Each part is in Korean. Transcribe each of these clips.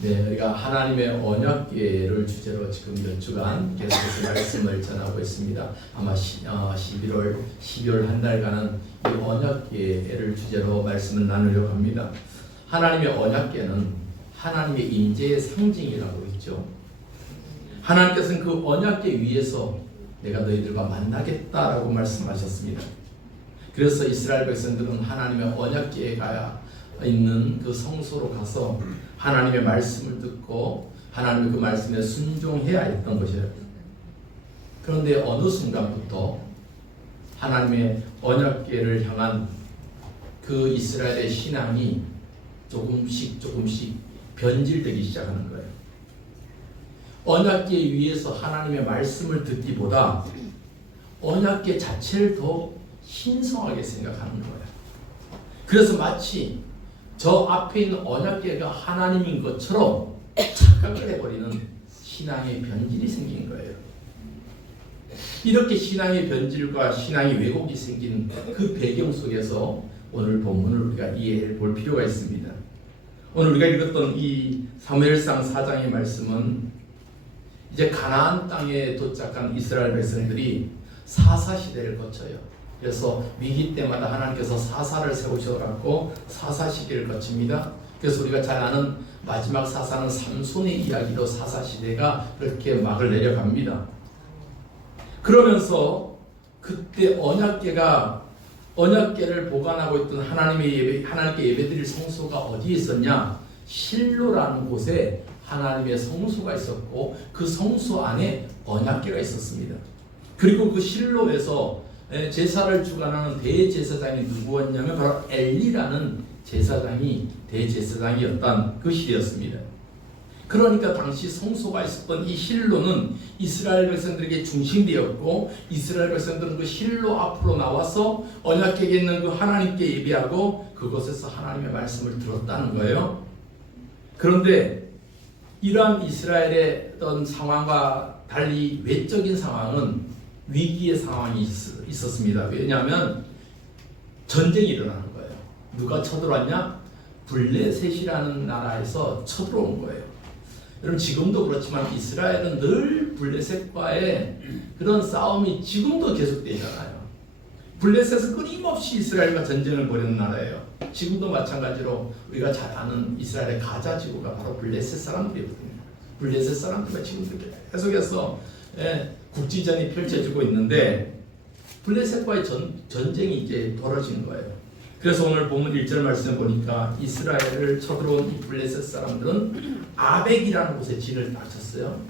네, 우리가 하나님의 언약궤를 주제로 지금 몇 주간 계속해서 말씀을 전하고 있습니다. 아마 12월 한 달간은 이 언약궤를 주제로 말씀을 나누려고 합니다. 하나님의 언약궤는 하나님의 임재의 상징이라고 했죠. 하나님께서는 그 언약궤 위에서 내가 너희들과 만나겠다라고 말씀하셨습니다. 그래서 이스라엘 백성들은 하나님의 언약궤에 가야 있는 그 성소로 가서 하나님의 말씀을 듣고 하나님의 그 말씀에 순종해야 했던 것이에요. 그런데 어느 순간부터 하나님의 언약궤를 향한 그 이스라엘의 신앙이 조금씩 변질되기 시작하는 거예요. 언약궤 위에서 하나님의 말씀을 듣기보다 언약궤 자체를 더 신성하게 생각하는 거예요. 그래서 마치 저 앞에 있는 언약궤가 하나님인 것처럼 착각을 해버리는 신앙의 변질이 생긴 거예요. 이렇게 신앙의 변질과 신앙의 왜곡이 생긴 그 배경 속에서 오늘 본문을 우리가 이해해 볼 필요가 있습니다. 오늘 우리가 읽었던 이 사무엘상 4장의 말씀은 이제 가나안 땅에 도착한 이스라엘 백성들이 사사시대를 거쳐요. 그래서 위기 때마다 하나님께서 사사를 세우셔갖고 사사 시대를 거칩니다. 그래서 우리가 잘 아는 마지막 사사는 삼손의 이야기로 사사 시대가 그렇게 막을 내려갑니다. 그러면서 그때 언약궤를 보관하고 있던 하나님께 예배드릴 성소가 어디에 있었냐? 실로라는 곳에 하나님의 성소가 있었고 그 성소 안에 언약궤가 있었습니다. 그리고 그 실로에서 제사를 주관하는 대제사장이 누구였냐면 바로 엘리라는 제사장이 대제사장이었던 그 시대였습니다. 그러니까 당시 성소가 있었던 이 실로는 이스라엘 백성들에게 중심되었고 이스라엘 백성들은 그 실로 앞으로 나와서 언약궤에 있는 그 하나님께 예배하고 그곳에서 하나님의 말씀을 들었다는 거예요. 그런데 이러한 이스라엘의 어떤 상황과 달리 외적인 상황은 위기의 상황이 있었습니다. 왜냐하면 전쟁이 일어나는 거예요. 누가 쳐들어왔냐? 블레셋이라는 나라에서 쳐들어온 거예요. 여러분 지금도 그렇지만 이스라엘은 늘 블레셋과의 그런 싸움이 지금도 계속되잖아요. 블레셋은 끊임없이 이스라엘과 전쟁을 벌이는 나라예요. 지금도 마찬가지로 우리가 잘 아는 이스라엘의 가자 지구가 바로 블레셋 사람들이거든요. 블레셋 사람들과 지금도 계속해서 국지전이 펼쳐지고 있는데 블레셋과의 전쟁이 이제 벌어지는 거예요. 그래서 오늘 본문 1절 말씀 보니까 이스라엘을 쳐들어온 이 블레셋 사람들은 아벡이라는 곳에 진을 딱 쳤어요.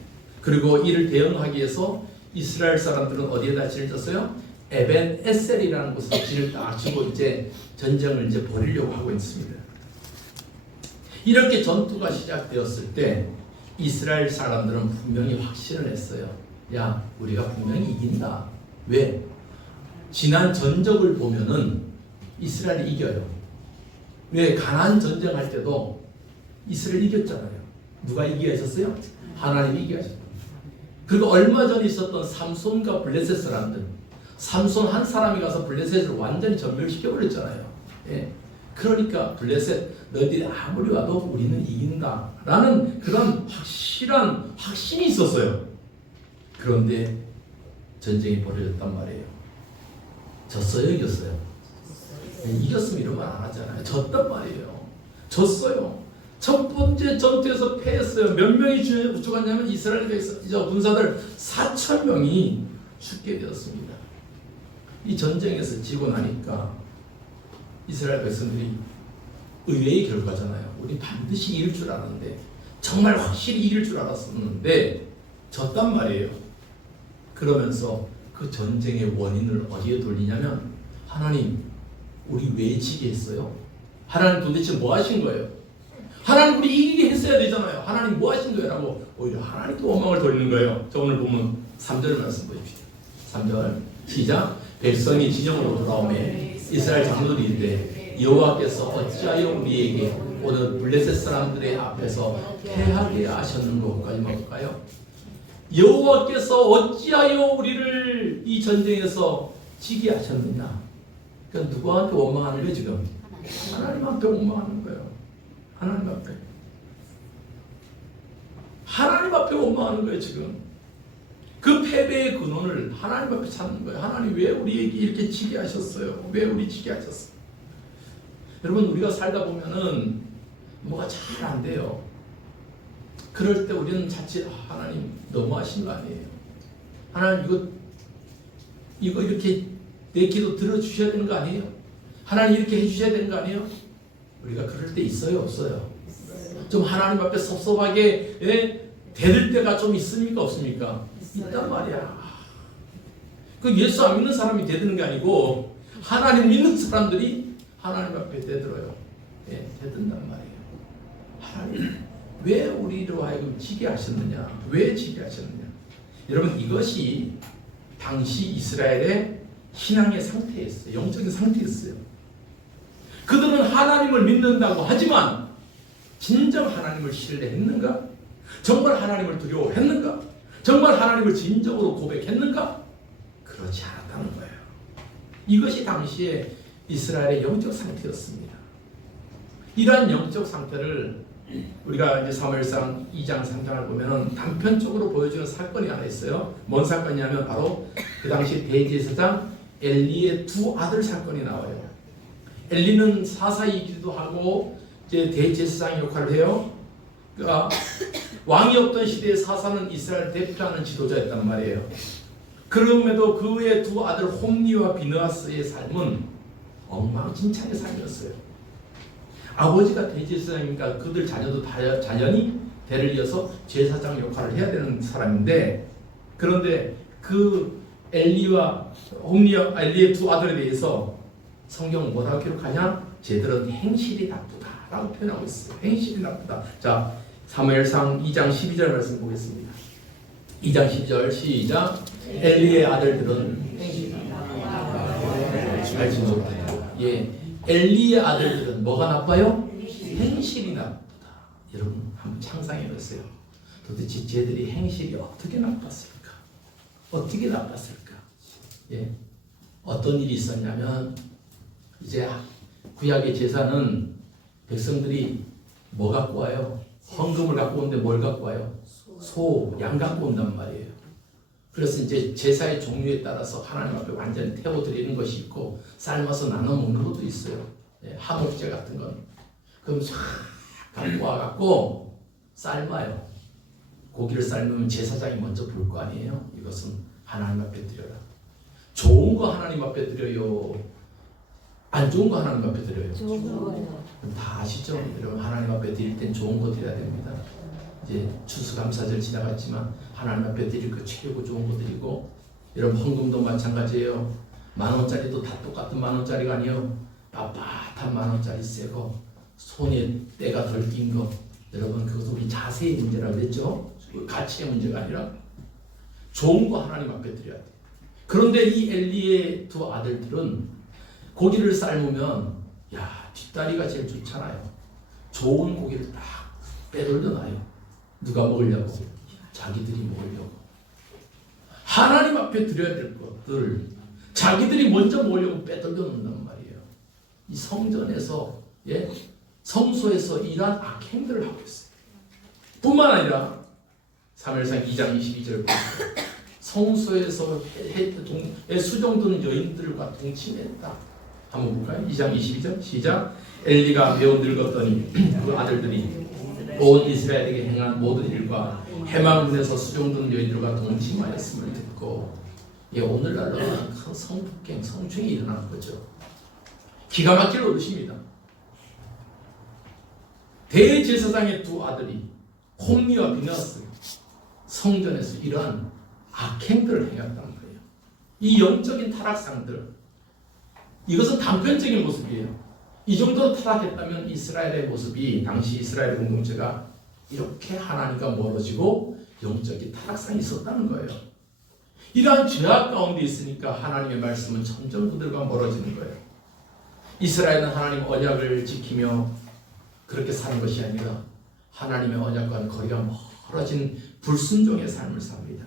그리고 이를 대응하기 위해서 이스라엘 사람들은 어디에다 진을 쳤어요? 에벤 에셀이라는 곳에 진을 딱 치고 이제 전쟁을 이제 벌이려고 하고 있습니다. 이렇게 전투가 시작되었을 때 이스라엘 사람들은 분명히 확신을 했어요. 야, 우리가 분명히 이긴다. 왜? 지난 전적을 보면은 이스라엘이 이겨요. 왜? 가나안 전쟁할 때도 이스라엘 이겼잖아요. 누가 이기게 하셨어요? 하나님이 이기게 하셨어요. 그리고 얼마 전에 있었던 삼손과 블레셋 사람들, 삼손 한 사람이 가서 블레셋을 완전히 전멸시켜버렸잖아요. 예. 그러니까 블레셋 너희들이 아무리 와도 우리는 이긴다 라는 그런 확실한 확신이 있었어요. 그런데 전쟁이 벌어졌단 말이에요. 졌어요? 이겼어요? 이겼으면 이런 말 안 하잖아요. 졌단 말이에요. 졌어요. 첫 번째 전투에서 패했어요. 몇 명이 죽었냐면 이스라엘 군사들 4,000명이 죽게 되었습니다. 이 전쟁에서 지고 나니까 이스라엘 백성들이 의외의 결과잖아요. 우리 반드시 이길 줄 알았는데 정말 확실히 이길 줄 알았었는데 졌단 말이에요. 그러면서 그 전쟁의 원인을 어디에 돌리냐면 하나님 우리 왜 지게 했어요? 하나님 도대체 뭐 하신 거예요? 하나님 우리 이기게 했어야 되잖아요. 하나님 뭐 하신 거예요? 라고 오히려 하나님께 원망을 돌리는 거예요. 자 오늘 보면 3절 말씀 보십시오. 3절 시작. 백성이 진영으로 돌아오매 이스라엘 장로들이 이르되 여호와께서 어찌하여 우리에게 오늘 블레셋 사람들의 앞에서 패하게 하셨는고까지 볼까요? 여호와께서 어찌하여 우리를 이 전쟁에서 지게 하셨느냐? 그러니까 누구한테 원망하는 거예요 지금? 하나님한테 원망하는 거예요. 하나님 앞에. 하나님 앞에 원망하는 거예요. 지금 그 패배의 근원을 하나님 앞에 찾는 거예요. 하나님 왜 우리에게 이렇게 지게 하셨어요? 왜 우리 지게 하셨어요? 여러분, 우리가 살다 보면은 뭐가 잘 안 돼요. 그럴 때 우리는 자칫 하나님 너무하신 거 아니에요? 하나님 이거 이렇게 내 기도 들어주셔야 되는 거 아니에요? 하나님 이렇게 해주셔야 되는 거 아니에요? 우리가 그럴 때 있어요, 없어요? 좀 하나님 앞에 섭섭하게 대들 때가 좀 있습니까, 없습니까? 있단 말이야. 그 예수 안 믿는 사람이 대드는 게 아니고 하나님 믿는 사람들이 하나님 앞에 대들어요. 대든단 말이에요. 하나님 왜 우리로 하여금 지게 하셨느냐? 왜 지게 하셨느냐? 여러분, 이것이 당시 이스라엘의 신앙의 상태였어요. 영적인 상태였어요. 그들은 하나님을 믿는다고 하지만 진정 하나님을 신뢰했는가? 정말 하나님을 두려워했는가? 정말 하나님을 진정으로 고백했는가? 그렇지 않았다는 거예요. 이것이 당시의 이스라엘의 영적 상태였습니다. 이러한 영적 상태를 우리가 이제 사무엘상 2장 3장을 보면은 단편적으로 보여주는 사건이 하나 있어요. 뭔 사건이냐면 바로 그 당시 대제사장 엘리의 두 아들 사건이 나와요. 엘리는 사사이기도 하고 이제 대제사장 역할을 해요. 그러니까 왕이 없던 시대에 사사는 이스라엘 대표하는 지도자였단 말이에요. 그럼에도 그의 두 아들 홈리와 비느하스의 삶은 엉망진창의 삶이었어요. 아버지가 대제사장이니까 그들 자녀도 자연히 대를 이어서 제사장 역할을 해야 되는 사람인데, 그런데 그 엘리와 엘리의 두 아들에 대해서 성경은 뭐라고 기록하냐? 쟤들은 행실이 나쁘다라고 표현하고 있어요. 행실이 나쁘다. 자, 사무엘상 2장 12절 말씀 보겠습니다. 2장 12절 시작. 엘리의 아들들은 행실이 나쁘다. 알지 못해요. 엘리의 아들들은 뭐가 나빠요? 행실이 나쁘다. 여러분 한번 상상해 보세요. 도대체 쟤들이 행실이 어떻게 나빴을까? 어떻게 나빴을까? 어떤 일이 있었냐면, 이제 구약의 제사는 백성들이 뭐 갖고 와요? 헌금을 갖고 오는데 뭘 갖고 와요? 소, 양 갖고 온단 말이에요. 그래서 이제 제사의 종류에 따라서 하나님 앞에 완전히 태워드리는 것이 있고, 삶아서 나눠 먹는 것도 있어요. 하목제 같은 건. 그럼 싹 갖고 와갖고 삶아요. 고기를 삶으면 제사장이 먼저 볼 거 아니에요? 이것은 하나님 앞에 드려라. 좋은 거 하나님 앞에 드려요? 안 좋은 거 하나님 앞에 드려요? 좋은 거요. 다 아시죠? 여러분, 하나님 앞에 드릴 땐 좋은 거 드려야 됩니다. 이제 추수감사절 지나갔지만 하나님 앞에 드릴 거 최고 좋은 거 드리고, 여러분 헌금도 마찬가지예요. 10,000원짜리도 다 똑같은 10,000원짜리가 아니에요. 빳빳한 10,000원짜리 새거, 손에 때가 덜 낀 거. 여러분, 그것도 우리 자세의 문제라고 그랬죠? 가치의 문제가 아니라 좋은 거 하나님 앞에 드려야 돼. 그런데 이 엘리의 두 아들들은 고기를 삶으면 뒷다리가 제일 좋잖아요. 좋은 고기를 딱 빼돌려 놔요. 누가 먹으려고? 자기들이 먹으려고. 하나님 앞에 드려야 될 것들 자기들이 먼저 먹으려고 빼돌려 놓는단 말이에요. 이 성전에서, 성소에서 이러한 악행들을 하고 있어요. 뿐만 아니라 사무엘상 2장 22절을 보세요. 성소에서 수종드는 여인들과 동침했다. 한번 볼까요? 2장 22절 시작. 엘리가 매우 늙었더니 그 아들들이 온 이스라엘에게 행한 모든 일과 해망문에서 수종드는 여인들과 동침하였음을 듣고, 오늘날로 큰 성폭행, 성추행이 일어나는 거죠. 기가 막힐 노릇입니다. 대제사장의 두 아들이 홈리와 비느하스 성전에서 이러한 악행들을 행했다는 거예요. 이 영적인 타락상들, 이것은 단편적인 모습이에요. 이 정도로 타락했다면 이스라엘의 모습이, 당시 이스라엘 공동체가 이렇게 하나님과 멀어지고 영적인 타락상이 있었다는 거예요. 이러한 죄악 가운데 있으니까 하나님의 말씀은 점점 그들과 멀어지는 거예요. 이스라엘은 하나님 언약을 지키며 그렇게 사는 것이 아니라 하나님의 언약과는 거리가 멀어진 불순종의 삶을 삽니다.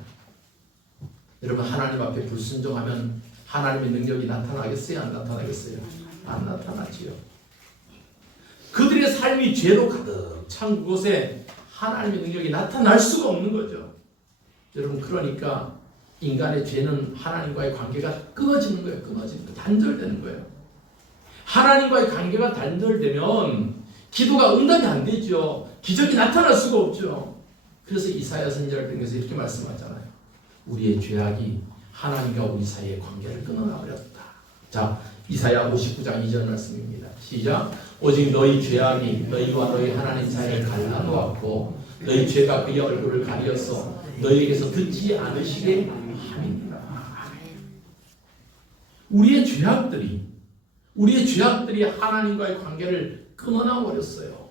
여러분, 하나님 앞에 불순종하면 하나님의 능력이 나타나겠어요? 안 나타나겠어요? 안 나타나지요. 그들의 삶이 죄로 가득 찬 그곳에 하나님의 능력이 나타날 수가 없는 거죠. 여러분, 그러니까 인간의 죄는 하나님과의 관계가 끊어지는 거예요. 끊어지는 거, 단절되는 거예요. 하나님과의 관계가 단절되면 기도가 응답이 안 되죠. 기적이 나타날 수가 없죠. 그래서 이사야 선지자를 통해서 이렇게 말씀하잖아요. 우리의 죄악이 하나님과 우리 사이의 관계를 끊어버렸다. 자, 이사야 59장 2절 말씀입니다. 시작. 오직 너희 죄악이 너희와 너희 하나님 사이를 갈라놓았고 너희 죄가 그의 얼굴을 가리어서 너희에게서 듣지 않으시게 함이니라. 우리의 죄악들이 하나님과의 관계를 끊어놔 버렸어요.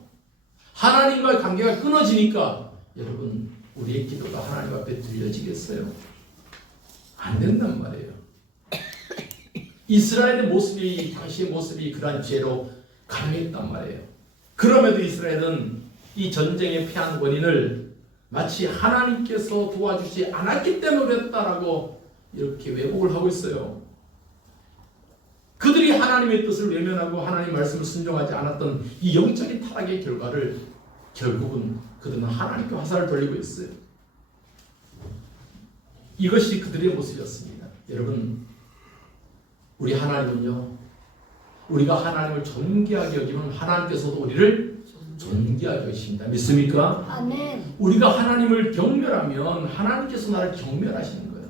하나님과의 관계가 끊어지니까 여러분, 우리의 기도가 하나님 앞에 들려지겠어요? 안 된단 말이에요. 이스라엘의 모습이, 당시의 모습이 그러한 죄로 가능했단 말이에요. 그럼에도 이스라엘은 이 전쟁에 패한 원인을 마치 하나님께서 도와주지 않았기 때문에 그랬다라고 이렇게 왜곡을 하고 있어요. 그들이 하나님의 뜻을 외면하고 하나님의 말씀을 순종하지 않았던 이 영적인 타락의 결과를 결국은 그들은 하나님께 화살을 돌리고 있어요. 이것이 그들의 모습이었습니다. 여러분, 우리 하나님은요, 우리가 하나님을 존귀하게 여기면 하나님께서도 우리를 존귀하게 여기십니다. 믿습니까? 아멘. 우리가 하나님을 경멸하면 하나님께서 나를 경멸하시는 거예요.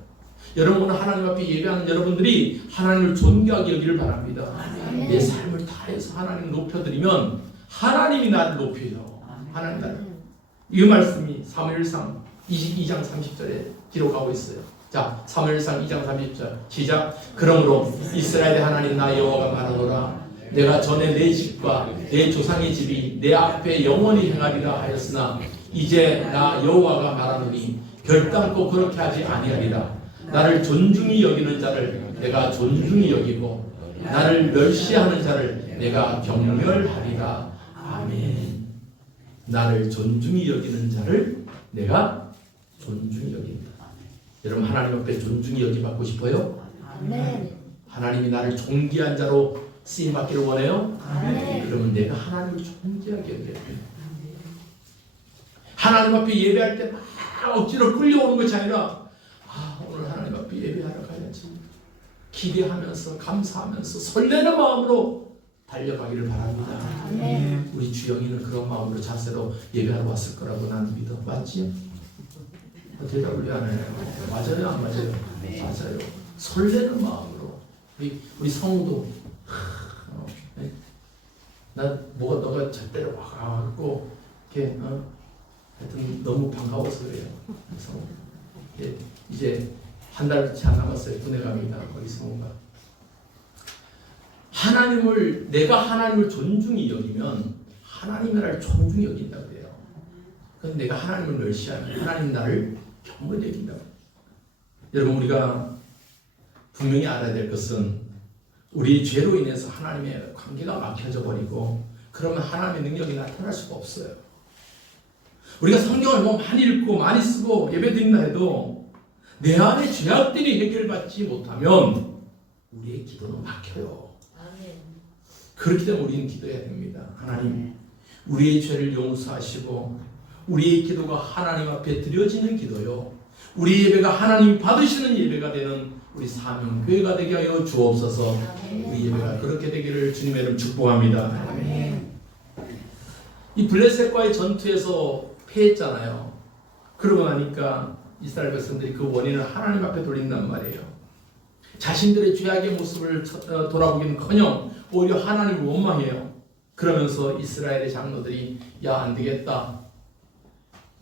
여러분, 오늘 하나님 앞에 예배하는 여러분들이 하나님을 존귀하게 여기를 바랍니다. 아멘. 내 삶을 다해서 하나님을 높여드리면 하나님이 나를 높여요. 하나님 나를. 이 말씀이 사무엘상 22장 30절에 기록하고 있어요. 자, 사무엘상 2장 30절 시작. 그러므로 이스라엘의 하나님 나 여호와가 말하노라. 내가 전에 내 집과 내 조상의 집이 내 앞에 영원히 행하리라 하였으나 이제 나 여호와가 말하노니 결단코 그렇게 하지 아니하리라. 나를 존중히 여기는 자를 내가 존중히 여기고 나를 멸시하는 자를 내가 경멸하리라. 아멘. 나를 존중히 여기는 자를 내가 존중히 여긴다. 여러분, 하나님 앞에 존중히 여김받고 싶어요? 아멘. 하나님이 나를 존귀한 자로 쓰임받기를 원해요? 아멘. 그러면 내가 하나님을 존귀하게 여겨야 돼요. 하나님 앞에 예배할 때 막 억지로 끌려오는 것이 아니라 오늘 하나님 앞에 예배하러 가야지, 기대하면서 감사하면서 설레는 마음으로 달려가기를 바랍니다. 아멘. 우리 주영이는 그런 마음으로 자세로 예배하러 왔을 거라고 나는 믿어. 맞지? 대답을 왜 안 해요? 맞아요, 안 맞아요? 맞아요. 설레는 마음으로. 우리 성우도 너가 절대로 와가지고 이렇게 하여튼 너무 반가워서 그래요. 성우. 이제 한 달치 안 남았어요. 군에 갑니다. 우리 성우가. 내가 하나님을 존중히 여기면 하나님이 나를 존중히 여긴다고 그래요. 그건 내가 하나님을 멸시하면 하나님 나를 경멸히 여긴다고. 여러분, 우리가 분명히 알아야 될 것은 우리 죄로 인해서 하나님의 관계가 막혀져 버리고 그러면 하나님의 능력이 나타날 수가 없어요. 우리가 성경을 뭐 많이 읽고 많이 쓰고 예배드린다 해도 내 안의 죄악들이 해결받지 못하면 우리의 기도는 막혀요. 그렇기 때문에 우리는 기도해야 됩니다. 하나님, 우리의 죄를 용서하시고 우리의 기도가 하나님 앞에 드려지는 기도요, 우리 예배가 하나님 받으시는 예배가 되는 우리 사명교회가 되게 하여 주옵소서. 우리 예배가 그렇게 되기를 주님의 이름 축복합니다. 이 블레셋과의 전투에서 패했잖아요. 그러고 나니까 이스라엘 백성들이 그 원인을 하나님 앞에 돌린단 말이에요. 자신들의 죄악의 모습을 돌아보기는커녕 오히려 하나님을 원망해요. 그러면서 이스라엘의 장로들이 야, 안 되겠다,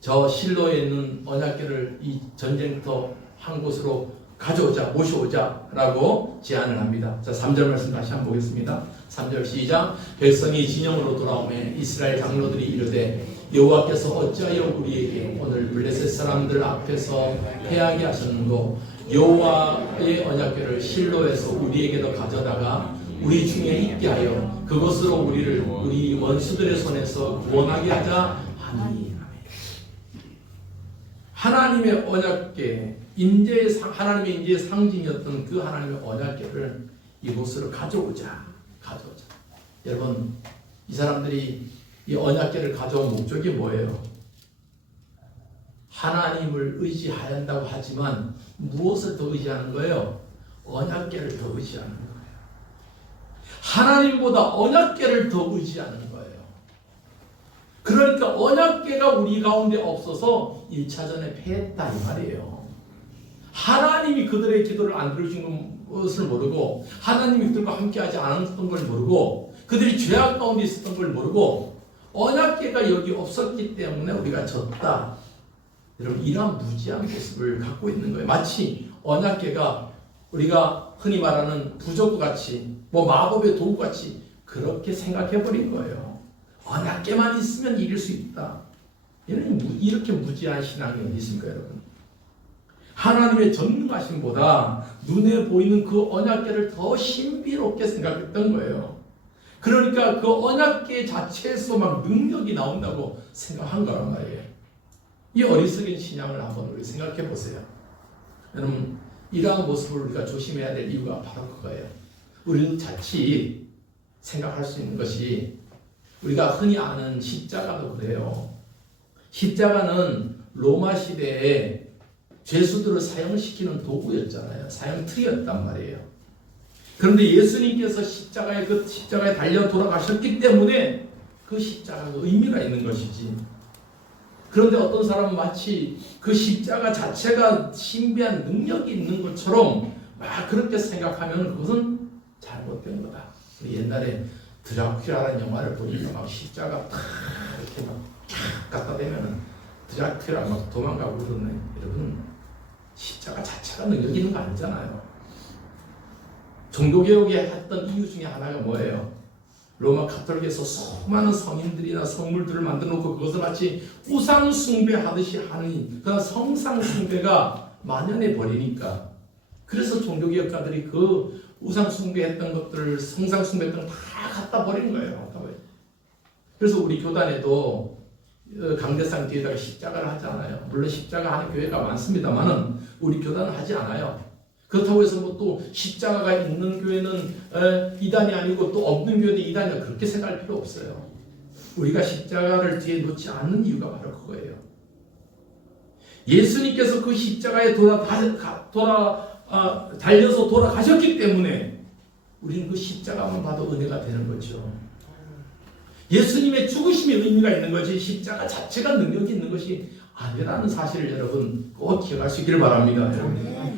저 실로에 있는 언약궤를 이 전쟁터 한 곳으로 가져오자, 모셔오자 라고 제안을 합니다. 자, 3절 말씀 다시 한번 보겠습니다. 3절 시작. 백성이 진영으로 돌아오매 이스라엘 장로들이 이르되 여호와께서 어찌하여 우리에게 오늘 블레셋 사람들 앞에서 패하게 하셨는고 여호와의 언약궤를 실로에서 우리에게도 가져다가 우리 중에 있게 하여 그것으로 우리를 우리 원수들의 손에서 구원하게 하자 하니. 하나님의 언약궤, 하나님의 인재의 상징이었던 그 하나님의 언약궤를 이곳으로 가져오자. 여러분, 이 사람들이 이 언약궤를 가져온 목적이 뭐예요? 하나님을 의지한다고 하지만 무엇을 더 의지하는 거예요? 언약궤를 더 의지하는 거예요. 하나님보다 언약궤를 더 의지하는 거예요. 그러니까 언약궤가 우리 가운데 없어서 1차전에 패했다 이 말이에요. 하나님이 그들의 기도를 안 들으신 것을 모르고, 하나님이 그들과 함께하지 않았던 걸 모르고, 그들이 죄악 가운데 있었던 걸 모르고, 언약궤가 여기 없었기 때문에 우리가 졌다. 여러분, 이러한 무지한 모습을 갖고 있는 거예요. 마치 언약궤가 우리가 흔히 말하는 부적같이, 마법의 도구같이 그렇게 생각해버린 거예요. 언약궤만 있으면 이길 수 있다. 이렇게 무지한 신앙이 어디 있습니까, 여러분? 하나님의 전능하심보다 눈에 보이는 그 언약궤를 더 신비롭게 생각했던 거예요. 그러니까 그 언약궤 자체에서 막 능력이 나온다고 생각한 거란 말이에요. 이 어리석은 신앙을 한번 우리 생각해 보세요. 여러분, 이러한 모습을 우리가 조심해야 될 이유가 바로 그거예요. 우리는 자칫 생각할 수 있는 것이, 우리가 흔히 아는 십자가도 그래요. 십자가는 로마 시대에 죄수들을 사형시키는 도구였잖아요. 사형틀이었단 말이에요. 그런데 예수님께서 십자가에 달려 돌아가셨기 때문에 그 십자가가 의미가 있는 것이지. 그런데 어떤 사람은 마치 그 십자가 자체가 신비한 능력이 있는 것처럼 막 그렇게 생각하면 그것은 잘못된 거다. 옛날에 드라큘라라는 영화를 보니까 막 십자가 탁 이렇게 막 갖다 대면은 드라큘라 막 도망가고 그러네. 여러분, 십자가 자체가 능력 있는 거 아니잖아요. 종교개혁에 했던 이유 중에 하나가 뭐예요? 로마 가톨릭에서 수많은 성인들이나 성물들을 만들어 놓고 그것을 마치 우상 숭배하듯이 하는 그런 성상 숭배가 만연해 버리니까, 그래서 종교개혁가들이 그 우상 숭배했던 것들을, 성상 숭배했던 걸 다 갖다 버린 거예요. 그래서 우리 교단에도 강대상 뒤에다가 십자가를 하지 않아요. 물론 십자가 하는 교회가 많습니다만은 우리 교단은 하지 않아요. 그렇다고 해서 또 십자가가 있는 교회는 이단이 아니고 또 없는 교회는 이단이다, 그렇게 생각할 필요 없어요. 우리가 십자가를 뒤에 놓지 않는 이유가 바로 그거예요. 예수님께서 그 십자가에 달려서 돌아가셨기 때문에 우리는 그 십자가만 봐도 은혜가 되는 거죠. 예수님의 죽으심에 의미가 있는 거지 십자가 자체가 능력이 있는 것이 아니라는 사실을 여러분 꼭 기억할 수 있기를 바랍니다.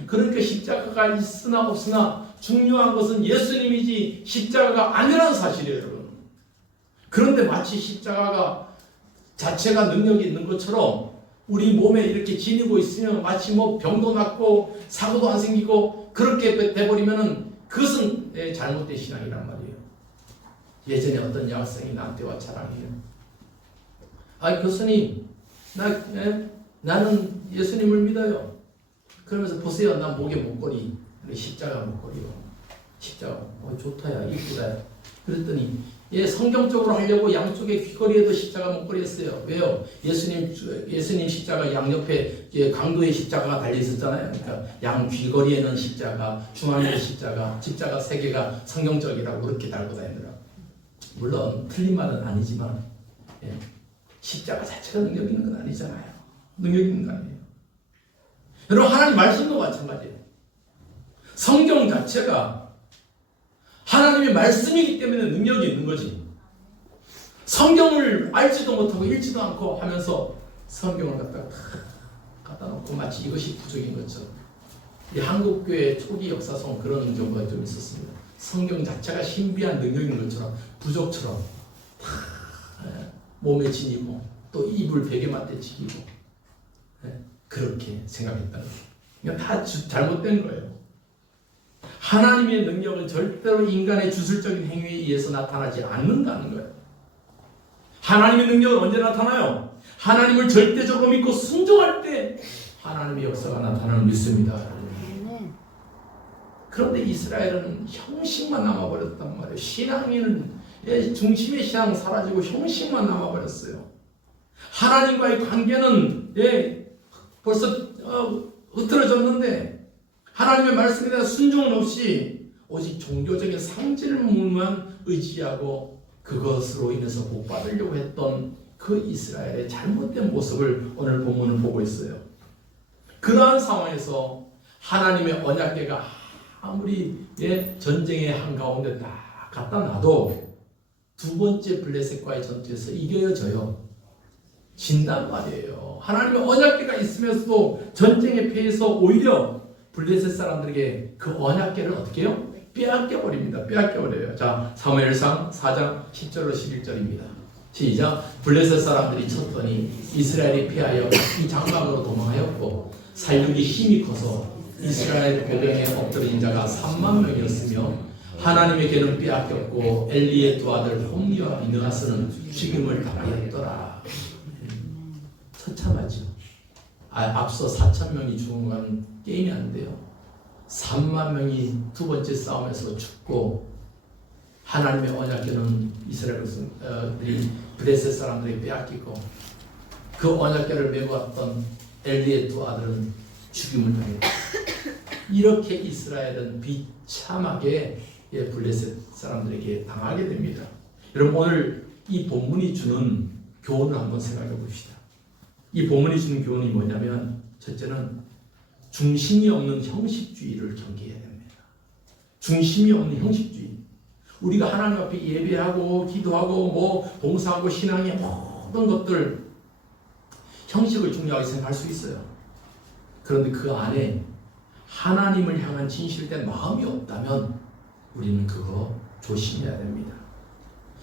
그러니까 십자가가 있으나 없으나 중요한 것은 예수님이지 십자가가 아니라는 사실이에요, 여러분. 그런데 마치 십자가가 자체가 능력이 있는 것처럼 우리 몸에 이렇게 지니고 있으면 마치 병도 낫고 사고도 안 생기고 그렇게 돼버리면은 그것은 잘못된 신앙이란 말이에요. 예전에 어떤 여학생이 나한테 와 자랑해요. 교수님, 나는 예수님을 믿어요. 그러면서 보세요, 나 목에 목걸이, 십자가 목걸이요. 십자가, 좋다야, 이쁘다. 그랬더니 성경적으로 하려고 양쪽에 귀걸이에도 십자가 목걸이 했어요. 왜요? 예수님 십자가 양옆에 강도의 십자가가 달려 있었잖아요. 그러니까 양 귀걸이에는 십자가, 중앙에 십자가 3개가 성경적이라고 그렇게 달고 다니더라고요. 물론 틀린 말은 아니지만 십자가 자체가 능력 있는 건 아니잖아요. 능력 있는 거 아니에요. 여러분, 하나님 말씀도 마찬가지예요. 성경 자체가 하나님의 말씀이기 때문에 능력이 있는 거지. 성경을 알지도 못하고 읽지도 않고 하면서 성경을 갖다 놓고 마치 이것이 부족인 것처럼. 이 한국교회 초기 역사상 그런 경우가 좀 있었습니다. 성경 자체가 신비한 능력이 있는 것처럼 부족처럼 몸에 지니고 또 이불 베개맡에 지기고 그렇게 생각했다는 거예요. 그러니까 다 잘못된 거예요. 하나님의 능력은 절대로 인간의 주술적인 행위에 의해서 나타나지 않는다는 거예요. 하나님의 능력은 언제 나타나요? 하나님을 절대적으로 믿고 순종할 때 하나님의 역사가 나타나는 믿습니다. 그런데 이스라엘은 형식만 남아버렸단 말이에요. 신앙인은 중심의 신앙은 사라지고 형식만 남아버렸어요. 하나님과의 관계는 벌써 흐트러졌는데 하나님의 말씀에 대한 순종은 없이 오직 종교적인 상질문만 의지하고 그것으로 인해서 복 받으려고 했던 그 이스라엘의 잘못된 모습을 오늘 본문은 보고 있어요. 그러한 상황에서 하나님의 언약궤가 아무리 전쟁의 한가운데 딱 갖다 놔도 두 번째 블레셋과의 전투에서 이겨요 져요? 진단 말이에요. 하나님의 언약궤가 있으면서도 전쟁에 패해서 오히려 블레셋 사람들에게 그 언약궤를 어떻게 해요? 빼앗겨 버립니다. 빼앗겨 버려요. 자, 사무엘상 4장 10절로 11절입니다. 시작. 블레셋 사람들이 쳤더니 이스라엘이 피하여 이 장막으로 도망하였고 살육이 힘이 커서 이스라엘 벽에 엎드린 자가 3만 명이었으며 하나님의 괴는 빼앗겼고 엘리의 두 아들 홈리와 비느하스는 죽임을 당하였더라. 처참하죠. 앞서 4천 명이 죽은 건 게임이 안 돼요. 3만 명이 두 번째 싸움에서 죽고 하나님의 언약궤는 이스라엘들이 블레셋 사람들이 빼앗기고 그 언약궤를 메고 왔던 엘리의 두 아들은 죽임을 당했다. 이렇게 이스라엘은 비참하게 블레셋 사람들에게 당하게 됩니다. 여러분 오늘 이 본문이 주는 교훈을 한번 생각해 봅시다. 이 본문이 주는 교훈이 뭐냐면 첫째는 중심이 없는 형식주의를 경계해야 됩니다. 중심이 없는 형식주의. 우리가 하나님 앞에 예배하고 기도하고 뭐 봉사하고 신앙의 모든 것들 형식을 중요하게 생각할 수 있어요. 그런데 그 안에 하나님을 향한 진실된 마음이 없다면 우리는 그거 조심해야 됩니다.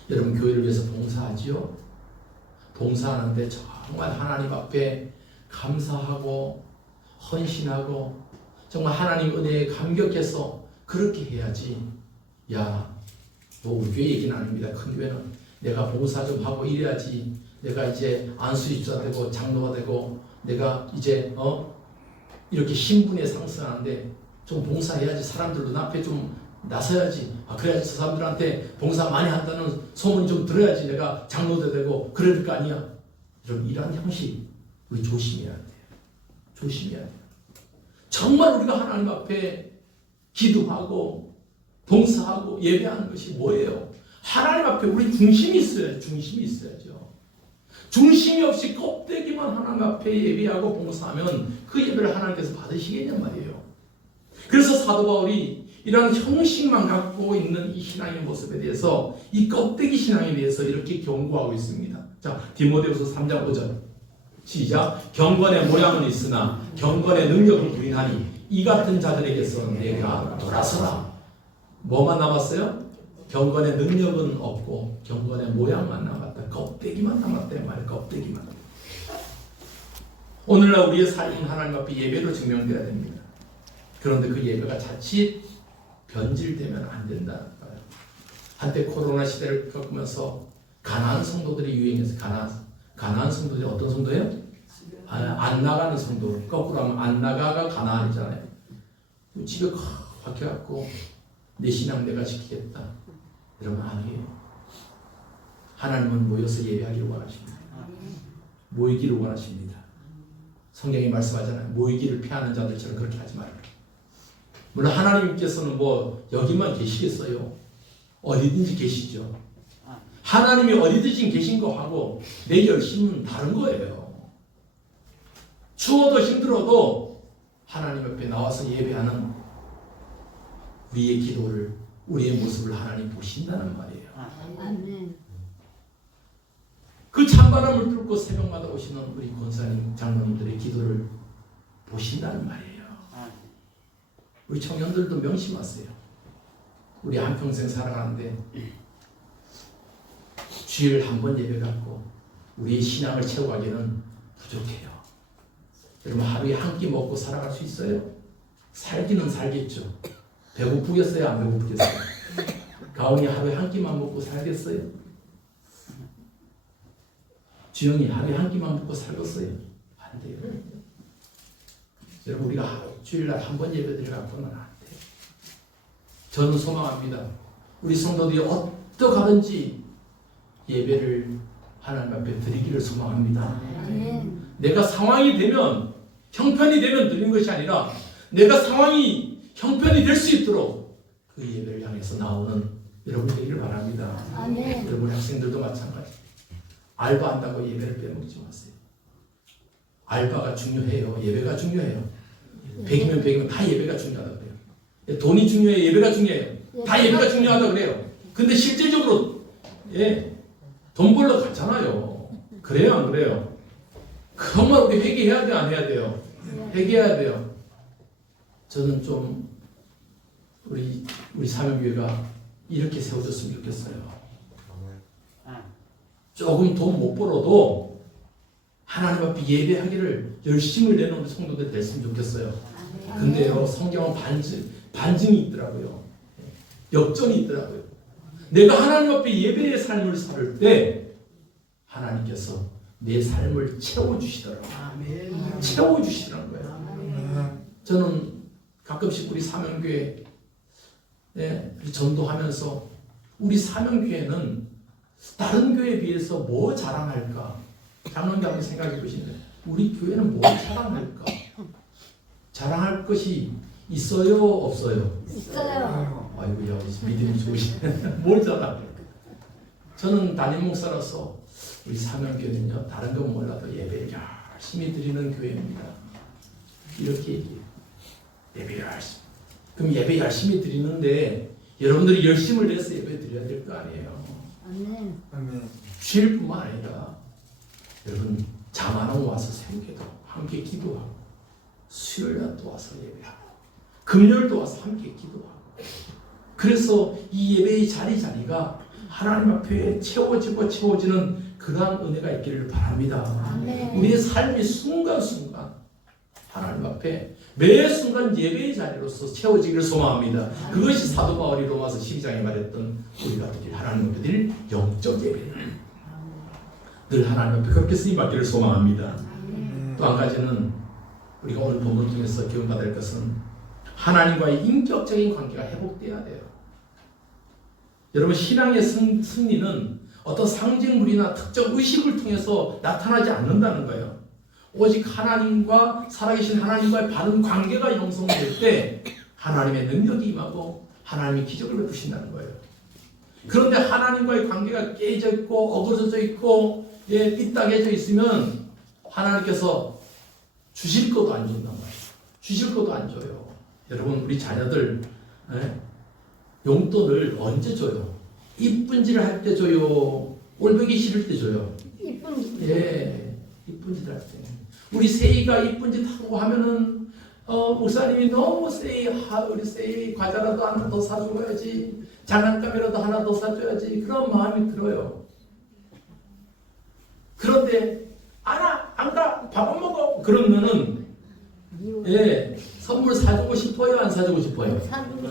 여러분 교회를 위해서 봉사하지요? 봉사하는데 정말 하나님 앞에 감사하고 헌신하고 정말 하나님 은혜에 감격해서 그렇게 해야지. 야, 뭐 우리 교회 얘기는 아닙니다. 큰 교회는 내가 봉사 좀 하고 이래야지 내가 이제 안수입자 되고 장로가 되고 내가 이제 이렇게 신분에 상승하는데 좀 봉사해야지 사람들 눈앞에 좀 나서야지. 그래야지 저 사람들한테 봉사 많이 한다는 소문이 좀 들어야지 내가 장로도 되고 그럴 거 아니야. 여러분 이러한 형식 우리 조심해야 돼요. 조심해야 돼요. 정말 우리가 하나님 앞에 기도하고 봉사하고 예배하는 것이 뭐예요? 하나님 앞에 우리 중심이 있어야죠. 중심이 있어야죠. 중심이 없이 껍데기만 하나님 앞에 예배하고 봉사하면 그 예배를 하나님께서 받으시겠냔 말이에요. 그래서 사도 바울이 이런 형식만 갖고 있는 이 신앙의 모습에 대해서 이 껍데기 신앙에 대해서 이렇게 경고하고 있습니다. 자, 디모데후서 3장 5절 시작. 경건의 모양은 있으나 경건의 능력을 부인하니 이 같은 자들에게서 내가 돌아서라. 뭐만 남았어요? 경건의 능력은 없고 경건의 모양만 남았다. 껍데기만 남았다 말이에요. 껍데기만. 오늘날 우리의 삶은 하나님 앞에 예배로 증명돼야 됩니다. 그런데 그 예배가 자칫 변질되면 안 된다는 거예요. 한때 코로나 시대를 겪으면서 가난한 성도들이 유행해서 가난한 성도들이 어떤 성도예요? 안 나가는 성도. 거꾸로 하면 안 나가가 가난이잖아요. 집에 박혀갖고 내 신앙 내가 지키겠다. 이러면 아니에요. 하나님은 모여서 예배하기를 원하십니다. 모이기를 원하십니다. 성경이 말씀하잖아요. 모이기를 피하는 자들처럼 그렇게 하지 말아라. 물론 하나님께서는 뭐 여기만 계시겠어요? 어디든지 계시죠. 하나님이 어디든지 계신 거하고 내 열심은 다른 거예요. 추워도 힘들어도 하나님 옆에 나와서 예배하는 우리의 기도를 우리의 모습을 하나님 보신다는 말이에요. 그 찬바람을 뚫고 새벽마다 오시는 우리 권사님 장로님들의 기도를 보신다는 말이에요. 우리 청년들도 명심하세요. 우리 한평생 살아가는데 주일 한 번 예배 갖고 우리의 신앙을 채워가기는 부족해요. 여러분 하루에 한 끼 먹고 살아갈 수 있어요? 살기는 살겠죠. 배고프겠어요? 안 배고프겠어요? 가온이 하루에 한 끼만 먹고 살겠어요? 주영이 하루에 한 끼만 먹고 살겠어요? 안 돼요. 여러분 우리가 주일날 한 번 예배 드려갖고는 안 돼요. 저는 소망합니다. 우리 성도들이 어떻게 하든지 예배를 하나님 앞에 드리기를 소망합니다. 내가 상황이 되면 형편이 되면 드리는 것이 아니라 내가 상황이 형편이 될 수 있도록 그 예배를 향해서 나오는 여러분 되기를 바랍니다. 여러분 학생들도 마찬가지. 알바한다고 예배를 빼먹지 마세요. 알바가 중요해요. 예배가 중요해요. 100이면 다 예배가 중요하다고 그래요. 돈이 중요해요. 예배가 중요해요. 다 예배가 중요하다고 그래요. 근데 실질적으로 돈 벌러 갔잖아요. 그래요, 안 그래요? 정말 우리 회개해야 돼요, 안 해야 돼요? 회개해야 돼요. 저는 좀 우리 사명교회가 이렇게 세워졌으면 좋겠어요. 조금 돈 못 벌어도 하나님 앞에 예배하기를 열심을 내놓는 성도들 됐으면 좋겠어요. 근데요, 성경은 반증이 있더라고요. 역전이 있더라고요. 내가 하나님 앞에 예배의 삶을 살 때 하나님께서 내 삶을 채워주시더라고요. 채워주시더라는 거예요. 저는 가끔씩 우리 사명교회 전도하면서 우리 사명교회는 다른 교회에 비해서 뭐 자랑할까? 장로님 한번 생각해 보시면 우리 교회는 뭐 자랑할까? 자랑할 것이 있어요? 없어요? 있어요. 아이고야, 믿음이 좋으시네. 뭘 자랑해? 저는 담임 목사로서 우리 사명교회는요, 다른 건 몰라도 예배를 열심히 드리는 교회입니다. 이렇게 얘기해요. 예배 열심히. 그럼 예배 열심히 드리는데 여러분들이 열심을 내서 예배 드려야 될 거 아니에요. 아멘. 주일 뿐만 아니라 여러분 장안홍 와서 새우기도 함께 기도하고 수요일날 또 와서 예배하고 금요일도 와서 함께 기도하고 그래서 이 예배의 자리가 하나님 앞에 채워지는 그러한 은혜가 있기를 바랍니다. 아멘. 우리의 삶이 순간순간 하나님 앞에 매 순간 예배의 자리로서 채워지기를 소망합니다. 그것이 사도 바울이 로마서 12장에 말했던 우리가 드릴 하나님 앞에 드릴 영적 예배를 늘 하나님 앞에 그렇게 쓰임받기를 소망합니다. 또 한 가지는 우리가 오늘 본문을 통해서 교훈받을 것은 하나님과의 인격적인 관계가 회복돼야 돼요. 여러분 신앙의 승리는 어떤 상징물이나 특정 의식을 통해서 나타나지 않는다는 거예요. 오직 하나님과 살아계신 하나님과의 바른 관계가 형성될 때 하나님의 능력이 임하고 하나님이 기적을 베푸신다는 거예요. 그런데 하나님과의 관계가 깨져 있고 어그러져 있고 삐딱해져 있으면 하나님께서 주실 것도 안 준단 말이에요. 주실 것도 안 줘요. 여러분 우리 자녀들 용돈을 언제 줘요? 이쁜지를 할 때 줘요? 꼴보기 싫을 때 줘요? 이쁜지를 할 때. 우리 세이가 이쁜짓 하고 하면은 목사님이 너무 우리 세이 과자라도 하나 더 사줘야지, 장난감이라도 하나 더 사줘야지 그런 마음이 들어요. 그런데 안 가, 밥 안 먹어 그러면은 선물 사주고 싶어요? 안 사주고 싶어요?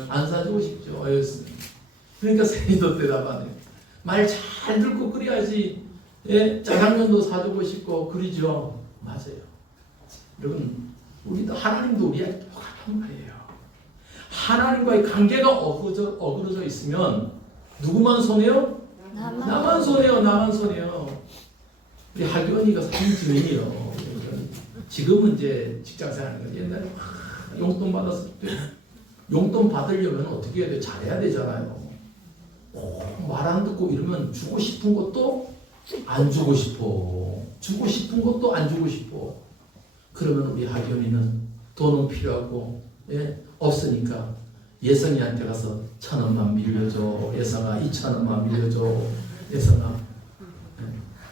안 사주고 싶죠. 그러니까 세이도 대답하네. 말 잘 듣고 그래야지. 짜장면도 사주고 싶고 그러죠. 맞아요. 여러분 우리도 하나님도 우리한테 똑같은 말이에요. 하나님과의 관계가 어그러져 있으면 누구만 손해요? 나만 손해요. 우리 하기원이가 사진 증인이요. 지금은 이제 직장생활하는 거 옛날에 용돈 받았을 때 용돈 받으려면 어떻게 해야 돼? 잘해야 되잖아요. 말 안 듣고 이러면 주고 싶은 것도 안 주고 싶어. 주고 싶은 것도 안 주고 싶어. 그러면 우리 하기원이는 돈은 필요하고 없으니까 예성이한테 가서 1,000원만 빌려줘. 예성아 2,000원만 빌려줘. 예성아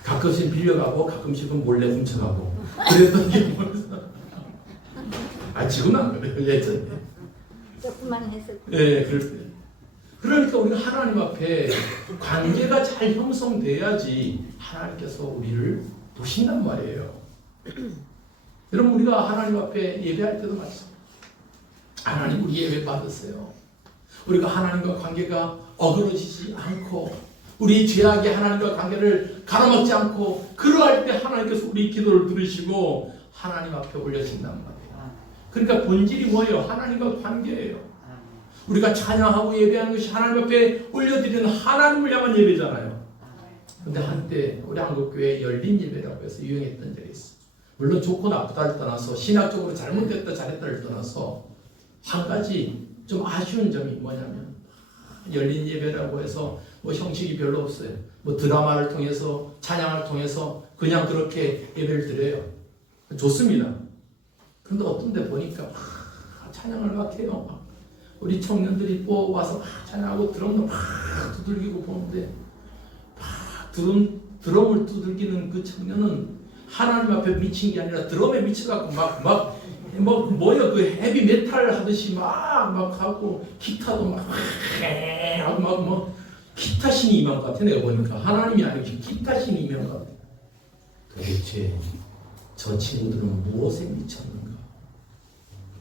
가끔씩 빌려가고 가끔씩은 몰래 훔쳐가고 그랬던 게 뭐였어? 지금은 안 그래요. 예전에 조금만 했을 그럴 때. 그러니까 우리가 하나님 앞에 관계가 잘 형성돼야지 하나님께서 우리를 보신단 말이에요. 여러분 우리가 하나님 앞에 예배할 때도 마찬가지입니다. 하나님 우리 예배 받으세요. 우리가 하나님과 관계가 어그러지지 않고 우리 죄악이 하나님과 관계를 가로막지 않고 그러할 때 하나님께서 우리 기도를 들으시고 하나님 앞에 올려진단 말이에요. 그러니까 본질이 뭐예요? 하나님과 관계예요. 우리가 찬양하고 예배하는 것이 하나님 앞에 올려드리는 하나님을 향한 예배잖아요. 근데 한때 우리 한국교회 열린 예배라고 해서 유행했던 적이 있어요. 물론 좋고 나쁘다를 떠나서 신학적으로 잘못됐다 잘했다를 떠나서 한 가지 좀 아쉬운 점이 뭐냐면 열린 예배라고 해서 뭐 형식이 별로 없어요. 뭐 드라마를 통해서 찬양을 통해서 그냥 그렇게 예배를 드려요. 좋습니다. 그런데 어떤 데 보니까 막 찬양을 막 해요. 막 우리 청년들이 뭐 와서 막 찬양하고 드럼을 막 두들기고 보는데 막 드럼을 두들기는 그 청년은 하나님 앞에 미친 게 아니라 드럼에 미쳐갖고 뭐야 그 헤비 메탈 하듯이 막 하고 기타도 막 하고 막 기타 신이 임한 것 같아. 내가 보니까 하나님이 아니고 기타 신이 임한 것 같아. 도대체 저 친구들은 무엇에 미쳤는가?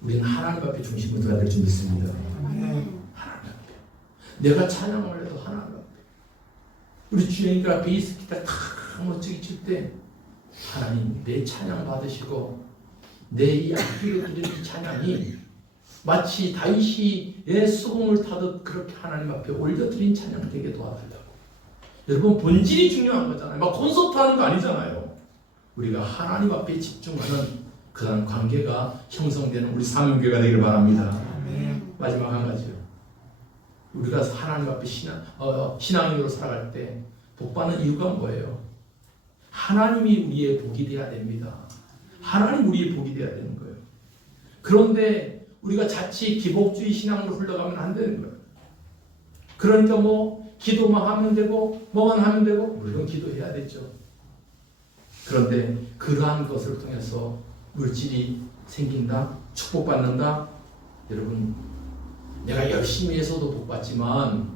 우리는 하나님 앞에 중심을 둬야 될 줄 믿습니다. 하나님 앞에. 내가 찬양을 해도 하나님 앞에. 우리 주영이가 베이스 기타 탁 멋지게 칠 때 하나님 내 찬양 받으시고 내 이 악기로 드리는 이 찬양이 마치 다윗이 내 수금을 타듯 그렇게 하나님 앞에 올려드린 찬양 되게 도와달라고. 여러분 본질이 중요한 거잖아요. 막 콘서트 하는 거 아니잖아요. 우리가 하나님 앞에 집중하는 그런 관계가 형성되는 우리 사명교회가 되기를 바랍니다. 마지막 한 가지요. 우리가 하나님 앞에 신앙인으로 살아갈 때 복받는 이유가 뭐예요? 하나님이 우리의 복이 되어야 됩니다. 하나님 우리의 복이 되어야 되는 거예요. 그런데 우리가 자칫 기복주의 신앙으로 흘러가면 안 되는 거예요. 그러니까 뭐 기도만 하면 되고 뭐만 하면 되고 물론 기도해야 되죠. 그런데 그러한 것을 통해서 물질이 생긴다, 축복받는다. 여러분 내가 열심히 해서도 복받지만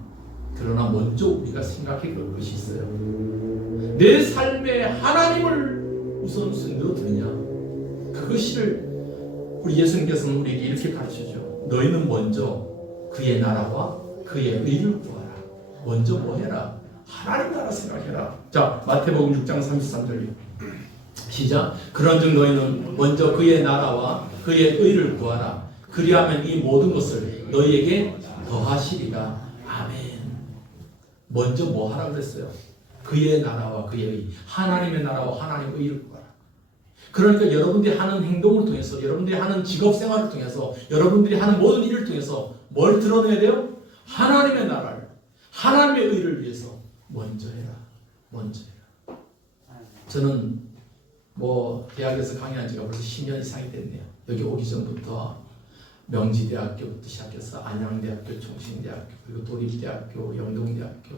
그러나 먼저 우리가 생각해 볼 것이 있어요. 내 삶에 하나님을 우선순위로 두느냐. 그것을 우리 예수님께서는 우리에게 이렇게 가르쳐줘. 너희는 먼저 그의 나라와 그의 의를 구하라. 먼저 뭐 해라? 하나님 나라 생각해라. 자, 마태복음 6장 33절이요. 시작. 그런즉 너희는 먼저 그의 나라와 그의 의를 구하라. 그리하면 이 모든 것을 너희에게 더하시리라. 아멘. 먼저 뭐 하라 그랬어요? 그의 나라와 그의 의. 하나님의 나라와 하나님의 의를 구하라. 그러니까 여러분들이 하는 행동을 통해서, 여러분들이 하는 직업 생활을 통해서, 여러분들이 하는 모든 일을 통해서 뭘 드러내야 돼요? 하나님의 나라를, 하나님의 의를 위해서 먼저 해라. 먼저 해라. 저는 뭐 대학에서 강의한 지가 벌써 10년 이상이 됐네요. 여기 오기 전부터 명지대학교부터 시작해서 안양대학교, 총신대학교, 그리고 도립대학교, 영동대학교.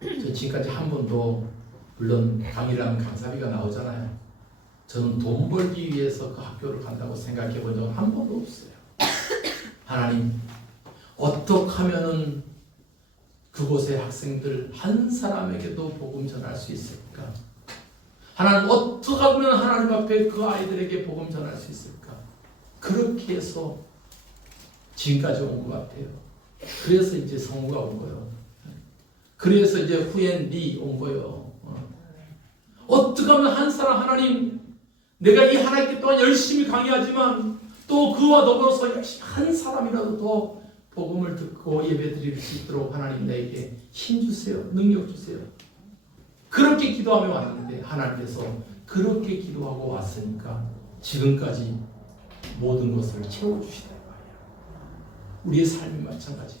저 지금까지 한 번도 물론 강의를 하면 강사비가 나오잖아요. 저는 돈 벌기 위해서 그 학교를 간다고 생각해 본 적은 한 번도 없어요. 하나님, 어떻게 하면은 그곳의 학생들 한 사람에게도 복음 전할 수 있을까? 하나님, 어떻게 하면 하나님 앞에 그 아이들에게 복음 전할 수 있을까? 그렇게 해서 지금까지 온 것 같아요. 그래서 이제 성우가 온 거예요. 그래서 이제 후엔리 온 거예요. 어떻게 하면 한 사람 하나님, 내가 이 하나님께 또한 열심히 강의하지만 또 그와 더불어서 열심히 한 사람이라도 더 복음을 듣고 예배 드릴 수 있도록 하나님 나에게 힘 주세요. 능력 주세요. 그렇게 기도하며 왔는데 하나님께서 그렇게 기도하고 왔으니까 지금까지 모든 것을 채워주시다. 우리의 삶이 마찬가지야.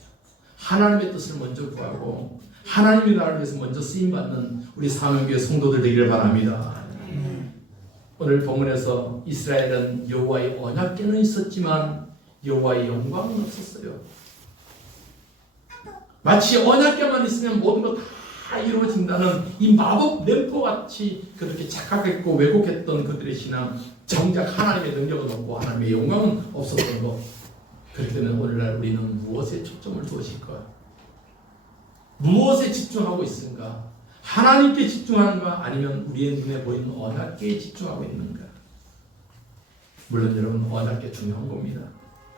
하나님의 뜻을 먼저 구하고 하나님의 나라를 위해서 먼저 쓰임받는 우리 사명교회 성도들 되기를 바랍니다. 오늘 본문에서 이스라엘은 여호와의 언약궤는 있었지만 여호와의 영광은 없었어요. 마치 언약궤만 있으면 모든 것 다 이루어진다는 이 마법 램프같이 그렇게 착각했고 왜곡했던 그들의 신앙, 정작 하나님의 능력은 없고 하나님의 영광은 없었던 것. 그럴 때는 오늘날 우리는 무엇에 초점을 두었을까? 무엇에 집중하고 있는가? 하나님께 집중하는가? 아니면 우리의 눈에 보이는 언약궤에 집중하고 있는가? 물론 여러분 언약궤 중요한 겁니다.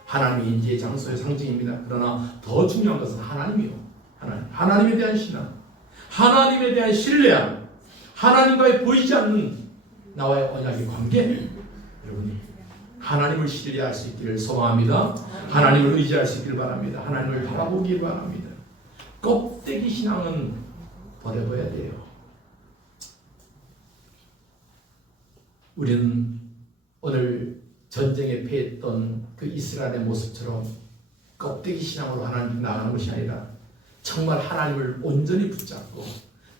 하나님이 인지의 장소의 상징입니다. 그러나 더 중요한 것은 하나님이요. 하나님에 대한 신앙, 하나님에 대한 신뢰함, 하나님과의 보이지 않는 나와의 언약의 관계. 여러분이 하나님을 신뢰할 수 있기를 소망합니다. 하나님을 의지할 수 있기를 바랍니다. 하나님을 바라보기 바랍니다. 껍데기 신앙은 버려버려야 돼요. 우리는 오늘 전쟁에 패했던 그 이스라엘의 모습처럼 껍데기 신앙으로 하나님 나가는 것이 아니라 정말 하나님을 온전히 붙잡고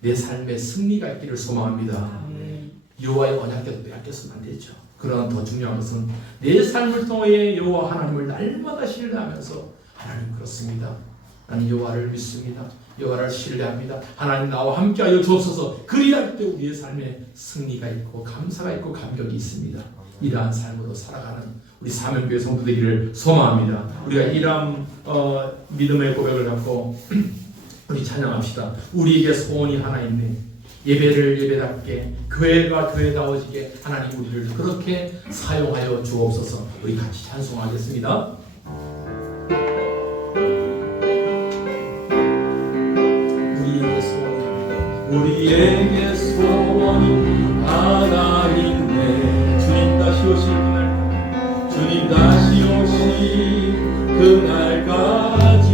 내 삶에 승리가 있기를 소망합니다. 여호와의 언약궤도 빼앗겼으면 안 되죠. 그러나 더 중요한 것은 내 삶을 통해 여호와 하나님을 날마다 신뢰하면서 하나님 그렇습니다. 나는 여호와를 믿습니다. 여호와를 신뢰합니다. 하나님 나와 함께하여 주옵소서. 그리할 때 우리의 삶에 승리가 있고 감사가 있고 감격이 있습니다. 이러한 삶으로 살아가는 우리 사명교회 성도 되기를 소망합니다. 우리가 이러한 믿음의 고백을 갖고 우리 찬양합시다. 우리에게 소원이 하나 있네. 예배를 예배답게, 교회가 교회다워지게 하나님 우리를 그렇게 사용하여 주옵소서. 우리 같이 찬송하겠습니다. 우리에게 소원이 하나 있네. 주님 다시 오실 그날, 주님 다시 오실 그날까지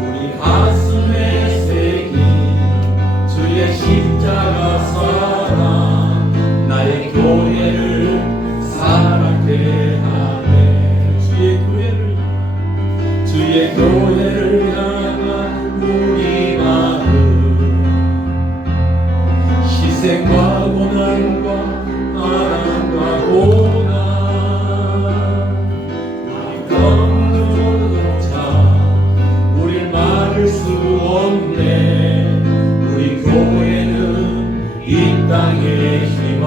우리 가슴에 새긴 주의 십자가 사랑, 나의 교회를 사랑케 하네. 주의 교회를 향한 우리 희생과 고난과 아랑과 고난 우리 걷는 우릴 막을 수 없네. 우리 교회는 이 땅의 희망.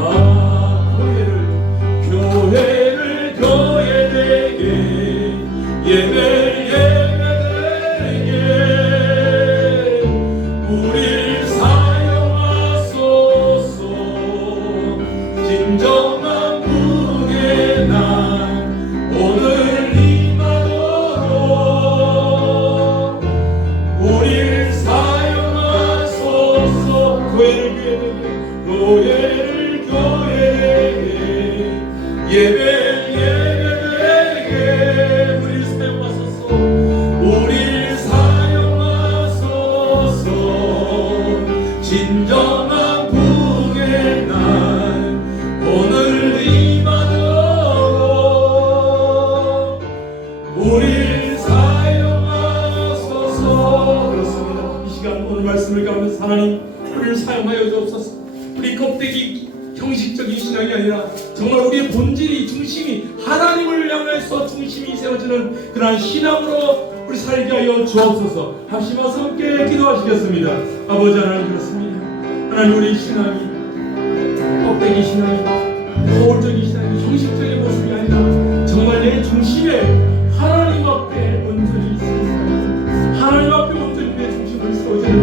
교회를 교회되게 예배되게 우릴 진정한 분의 날 오늘 임하도록 우릴 사용하소서. 교회를 교회에게 예배되게 우릴 사용하소서. 우릴 사용하소서. 진정한 분의 날 오늘 임하도록 우릴 사용하소서. 그렇습니다. 이 시간 오늘 말씀을 가면서 하나님 우리를 사용하여 주옵소서. 우리 껍데기 형식적인 신앙이 아니라 정말 우리의 본질이 중심이 하나님을 향해서 중심이 세워지는 그러한 신앙으로 우리 살게 하여 주옵소서. 합심해서 함께 기도하시겠습니다. 아버지 하나님 그렇습니다. 하나님 우리 신앙이 껍데기 신앙이 거울적인 신앙이 형식적인 모습이 아니라 정말 내 중심에 하나님 앞에 온전히 있어서 하나님 앞에 온전히 내 중심을 세워주는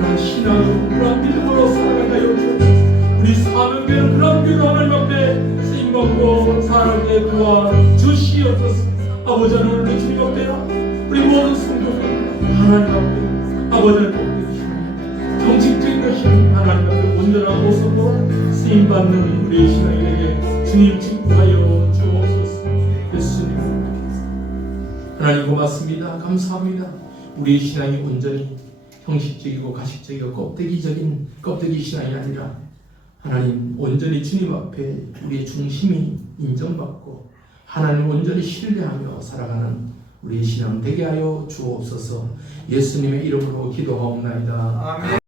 그런 신앙으로 그런 믿음으로 살아간다 여주옵소서. 우리 사명교회는 그런 교회로 하나님 앞에 쓰임받고 살아가게 도와주시옵소서. 아버지 하나님 우리 주님 앞에 우리 모든 성도들 하나님 앞에 아버지의 껍데기 신앙 정식적인 것이 하나님 앞에 온전한 모습으로 쓰임받는 우리의 신앙이 되게 주님 축복하여 주옵소서. 예수님 하나님 고맙습니다. 감사합니다. 우리의 신앙이 온전히 형식적이고 가식적이고 껍데기 신앙이 아니라 하나님 온전히 주님 앞에 우리의 중심이 인정받고 하나님 온전히 신뢰하며 살아가는 우리의 신앙 되게 하여 주옵소서. 예수님의 이름으로 기도하옵나이다. 아멘.